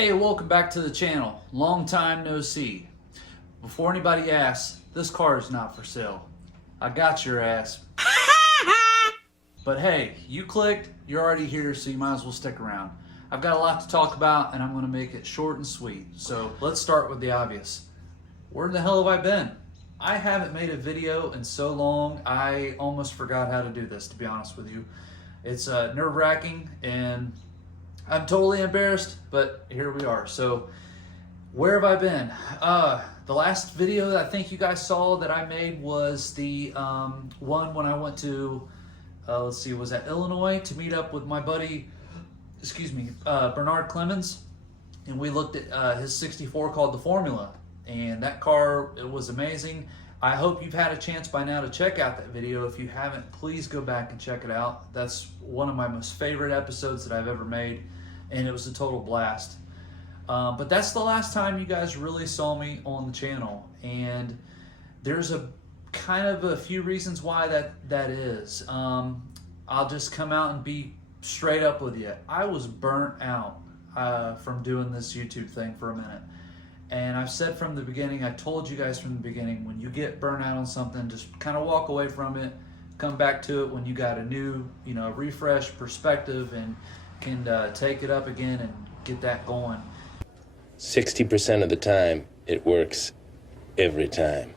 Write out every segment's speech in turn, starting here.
Hey, welcome back to the channel. Long time no see. Before anybody asks, this car is not for sale. I got your ass. But hey, you clicked, you're already here, so you might as well stick around. I've got a lot to talk about and I'm gonna make it short and sweet. So let's start with the obvious. Where the hell have I been? I haven't made a video in so long, I almost forgot how to do this, to be honest with you. It's nerve-wracking and I'm totally embarrassed, but here we are. So where have I been? The last video that I think you guys saw that I made was the one when I went to, was that Illinois to meet up with my buddy, Bernard Clemens. And we looked at his 64 called the Formula. And that car, it was amazing. I hope you've had a chance by now to check out that video. If you haven't, please go back and check it out. That's one of my most favorite episodes that I've ever made, and it was a total blast. But that's the last time you guys really saw me on the channel, and there's a kind of a few reasons why that is. I'll just come out and be straight up with you. I was burnt out from doing this YouTube thing for a minute. And I've said from the beginning, I told you guys from the beginning, when you get burnt out on something, just kind of walk away from it, come back to it when you got a new, refresh perspective and can take it up again and get that going. 60% of the time, it works every time.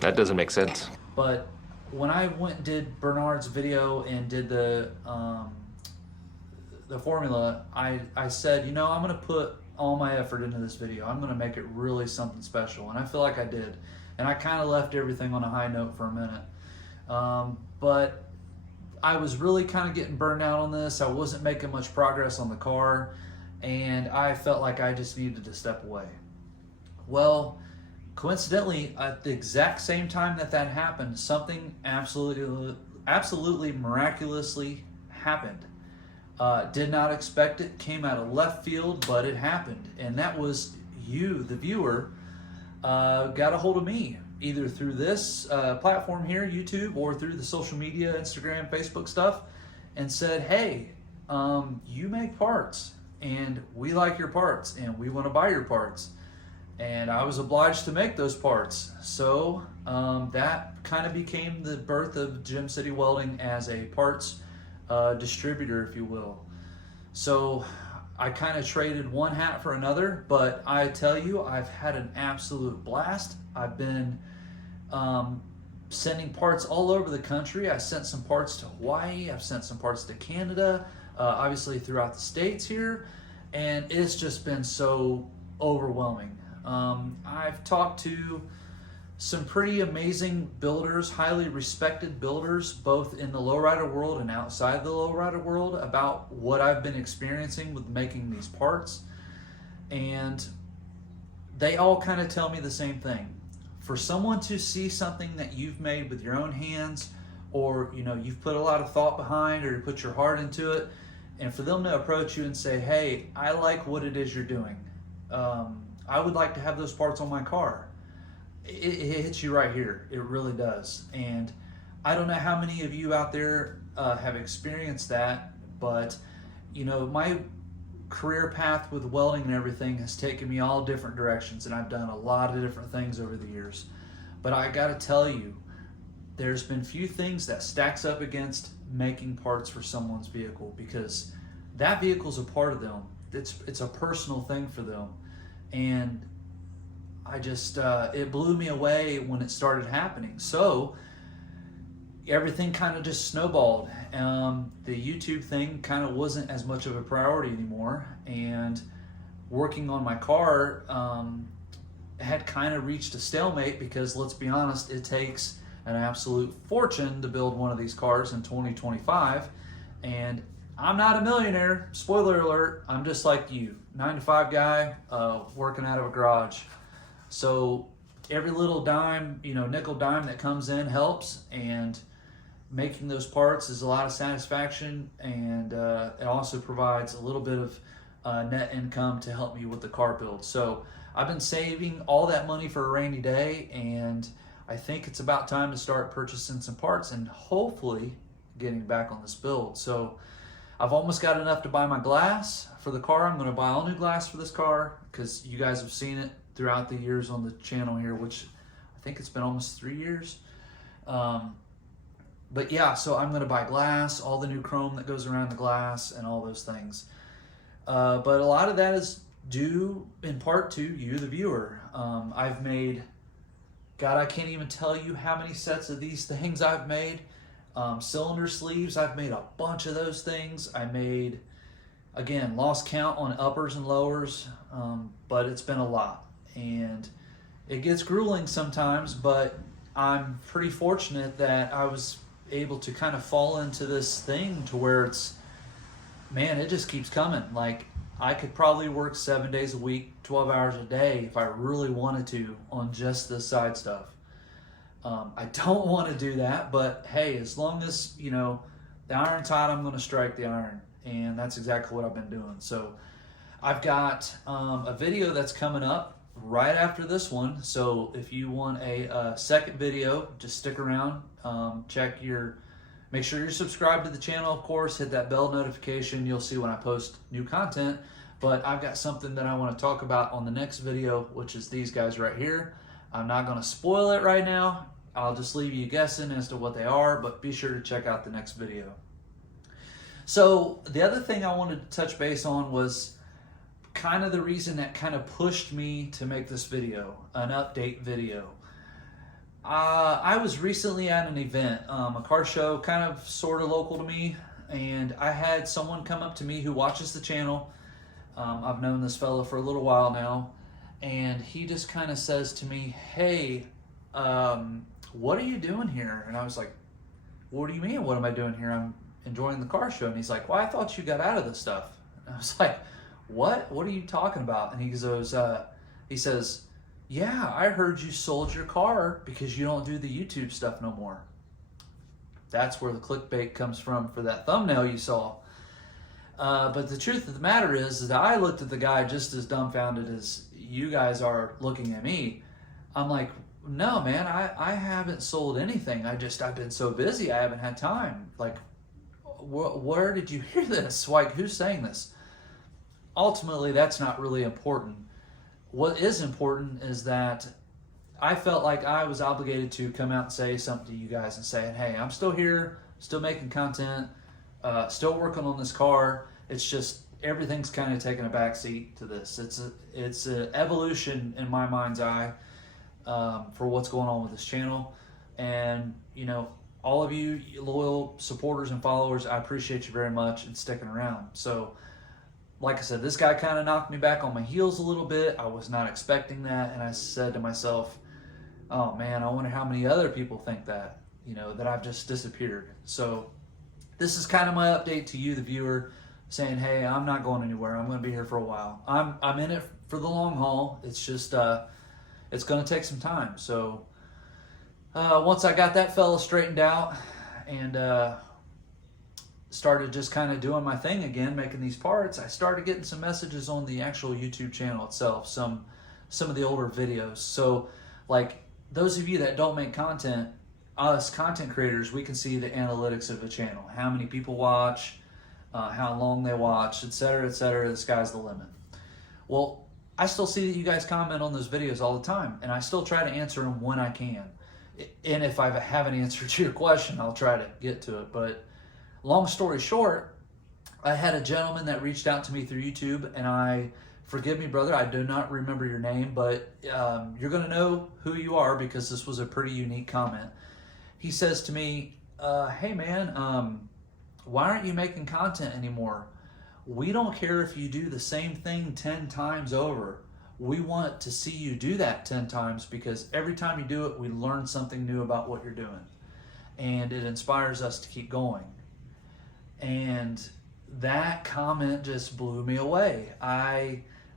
That doesn't make sense. But when I went and did Bernard's video and did the Formula, I said, I'm going to put all my effort into this video. I'm going to make it really something special, and I feel like I did. And I kind of left everything on a high note for a minute. But I was really kind of getting burned out on this. I wasn't making much progress on the car, and I felt like I just needed to step away. Well, coincidentally, at the exact same time that happened, something absolutely miraculously happened. Did not expect it, came out of left field, but it happened. And that was you, the viewer, got a hold of me, either through this platform here, YouTube, or through the social media, Instagram, Facebook stuff, and said, hey, you make parts, and we like your parts, and we want to buy your parts. And I was obliged to make those parts. So that kind of became the birth of Gem City Welding as a parts distributor, if you will. So I kind of traded one hat for another, but I tell you, I've had an absolute blast. I've been sending parts all over the country. I sent some parts to Hawaii. I've sent some parts to Canada, obviously throughout the States here, and it's just been so overwhelming. I've talked to some pretty amazing builders, highly respected builders, both in the lowrider world and outside the lowrider world, about what I've been experiencing with making these parts. And they all kind of tell me the same thing. For someone to see something that you've made with your own hands, or you've put a lot of thought behind, or you put your heart into it, and for them to approach you and say, hey, I like what it is you're doing. I would like to have those parts on my car. It hits you right here. It really does. And I don't know how many of you out there have experienced that, but my career path with welding and everything has taken me all different directions, and I've done a lot of different things over the years. But I gotta tell you, there's been few things that stacks up against making parts for someone's vehicle, because that vehicle's a part of them. It's a personal thing for them. And I just, it blew me away when it started happening. So everything kind of just snowballed. The YouTube thing kind of wasn't as much of a priority anymore. And working on my car had kind of reached a stalemate, because let's be honest, it takes an absolute fortune to build one of these cars in 2025. And I'm not a millionaire, spoiler alert. I'm just like you, 9-to-5 guy, working out of a garage. So every little dime, nickel dime that comes in helps, and making those parts is a lot of satisfaction, and it also provides a little bit of net income to help me with the car build. So I've been saving all that money for a rainy day, and I think it's about time to start purchasing some parts and hopefully getting back on this build. So I've almost got enough to buy my glass for the car. I'm going to buy all new glass for this car because you guys have seen it throughout the years on the channel here, which I think it's been almost 3 years. But yeah, so I'm going to buy glass, all the new chrome that goes around the glass and all those things. But a lot of that is due in part to you, the viewer. I've made, God, I can't even tell you how many sets of these things I've made. Cylinder sleeves, I've made a bunch of those things. I made, again, lost count on uppers and lowers, but it's been a lot. And it gets grueling sometimes, but I'm pretty fortunate that I was able to kind of fall into this thing to where it's, man, it just keeps coming. Like, I could probably work 7 days a week, 12 hours a day if I really wanted to on just this side stuff. I don't want to do that, but hey, as long as, you know, the iron's hot, I'm going to strike the iron. And that's exactly what I've been doing. So I've got a video that's coming up right after this one. So if you want a second video, just stick around. Make sure you're subscribed to the channel, of course. Hit that bell notification. You'll see when I post new content. But I've got something that I want to talk about on the next video, which is these guys right here. I'm not going to spoil it right now. I'll just leave you guessing as to what they are, but be sure to check out the next video. So the other thing I wanted to touch base on was kind of the reason that kind of pushed me to make this video, an update video. I was recently at an event, a car show, kind of sort of local to me, and I had someone come up to me who watches the channel. I've known this fellow for a little while now, and he just kind of says to me, hey, what are you doing here? And I was like, what do you mean, what am I doing here? I'm enjoying the car show. And he's like, well, I thought you got out of this stuff. And I was like, what are you talking about? And he goes, he says, yeah, I heard you sold your car because you don't do the YouTube stuff no more. That's where the clickbait comes from for that thumbnail you saw. But the truth of the matter is that I looked at the guy just as dumbfounded as you guys are looking at me. I'm like, no, man, I haven't sold anything. I've been so busy, I haven't had time. Like, where did you hear this? Like, who's saying this? Ultimately, that's not really important. What is important is that I felt like I was obligated to come out and say something to you guys and saying, hey, I'm still here, still making content, still working on this car. It's just everything's kind of taking a backseat to this. It's an evolution in my mind's eye for what's going on with this channel. And, you know, all of you loyal supporters and followers, I appreciate you very much and sticking around. So, like I said, this guy kind of knocked me back on my heels a little bit. I was not expecting that, and I said to myself, oh man, I wonder how many other people think that, you know, that I've just disappeared. So this is kind of my update to you, the viewer, saying, hey, I'm not going anywhere. I'm going to be here for a while. I'm in it for the long haul. It's just, it's going to take some time. So once I got that fella straightened out and started just kind of doing my thing again, making these parts, I started getting some messages on the actual YouTube channel itself, some of the older videos. So like those of you that don't make content, us content creators, we can see the analytics of the channel, how many people watch, how long they watch, etc., etc. The sky's the limit. Well, I still see that you guys comment on those videos all the time, and I still try to answer them when I can. And if I have an answer to your question, I'll try to get to it. But long story short, I had a gentleman that reached out to me through YouTube, and forgive me, brother, I do not remember your name, but you're going to know who you are because this was a pretty unique comment. He says to me, hey man, why aren't you making content anymore? We don't care if you do the same thing 10 times over. We want to see you do that 10 times because every time you do it, we learn something new about what you're doing. And it inspires us to keep going. And that comment just blew me away.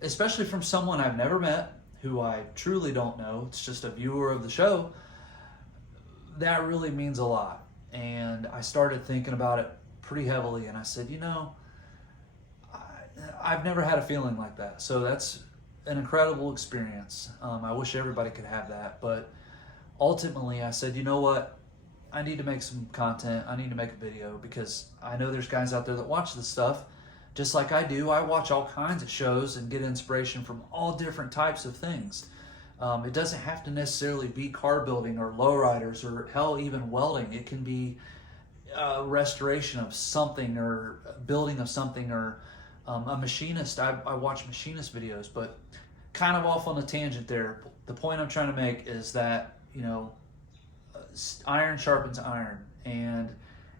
Especially from someone I've never met, who I truly don't know, it's just a viewer of the show, that really means a lot. And I started thinking about it pretty heavily, and I said, you know, I've never had a feeling like that. So that's an incredible experience. I wish everybody could have that. But ultimately, I said, you know what? I need to make some content. I need to make a video because I know there's guys out there that watch this stuff just like I do. I watch all kinds of shows and get inspiration from all different types of things. It doesn't have to necessarily be car building or lowriders or hell, even welding. It can be restoration of something or building of something or a machinist. I watch machinist videos, but kind of off on a tangent there. The point I'm trying to make is that, you know, iron sharpens iron, and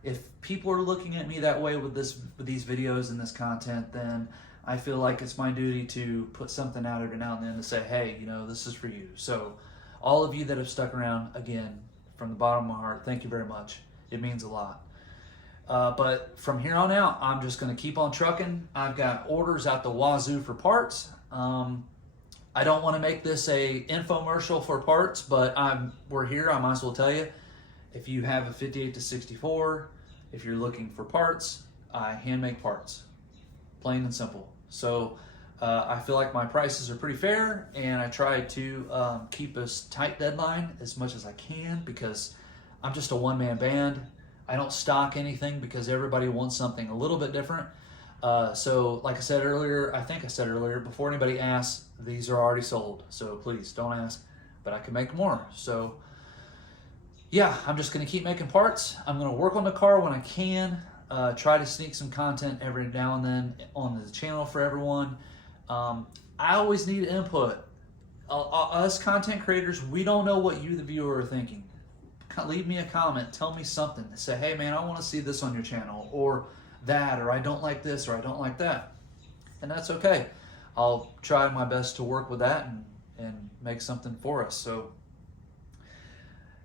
if people are looking at me that way with these videos and this content, then I feel like it's my duty to put something out every now and then to say, hey, you know, this is for you. So all of you that have stuck around, again, from the bottom of my heart, thank you very much. It means a lot. But from here on out, I'm just going to keep on trucking. I've got orders out the wazoo for parts. I don't want to make this a infomercial for parts, but we're here. I might as well tell you, if you have a 58 to 64, if you're looking for parts, I hand make parts, plain and simple. So I feel like my prices are pretty fair, and I try to keep a tight deadline as much as I can because I'm just a one-man band. I don't stock anything because everybody wants something a little bit different. So like I said earlier, I think I said earlier, before anybody asks, these are already sold. So please don't ask, but I can make more. So yeah, I'm just going to keep making parts. I'm going to work on the car when I can, try to sneak some content every now and then on the channel for everyone. I always need input. Us content creators, we don't know what you, the viewer, are thinking. Leave me a comment, tell me something. Say, hey man, I want to see this on your channel, or that, or I don't like this, or I don't like that. And that's okay. I'll try my best to work with that and make something for us. So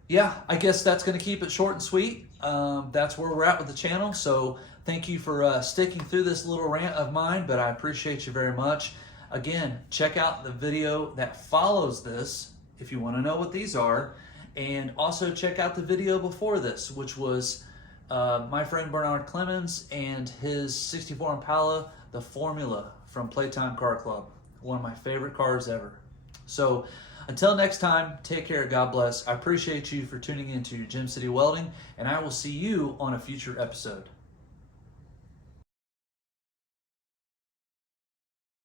yeah, I guess that's going to keep it short and sweet. That's where we're at with the channel. So thank you for sticking through this little rant of mine, but I appreciate you very much. Again, check out the video that follows this if you want to know what these are. And also check out the video before this, which was my friend Bernard Clemens and his 64 Impala, the Formula from Playtime Car Club. One of my favorite cars ever. So until next time, take care, God bless. I appreciate you for tuning into Gem City Welding, and I will see you on a future episode.